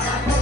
想。